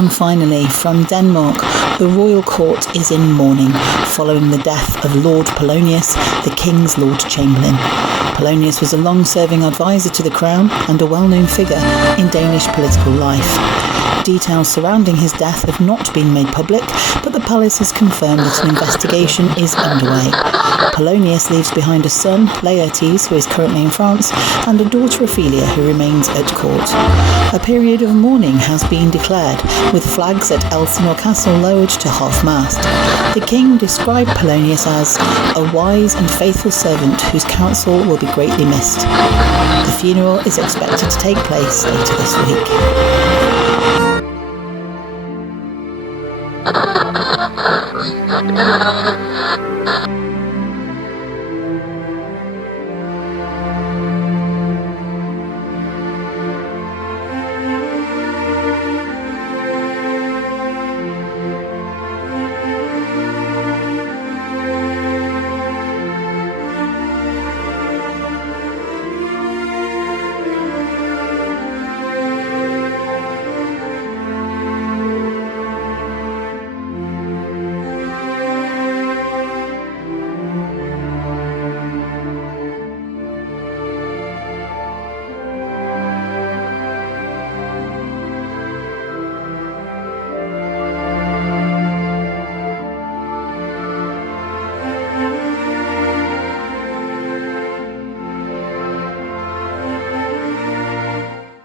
And finally, from Denmark, the royal court is in mourning following the death of Lord Polonius, the King's Lord Chamberlain. Polonius was a long-serving advisor to the crown and a well-known figure in Danish political life. Details surrounding his death have not been made public, but the palace has confirmed that an investigation is underway. Polonius leaves behind a son, Laertes, who is currently in France, and a daughter, Ophelia, who remains at court. A period of mourning has been declared, with flags at Elsinore Castle lowered to half-mast. The king described Polonius as a wise and faithful servant whose counsel will be greatly missed. The funeral is expected to take place later this week.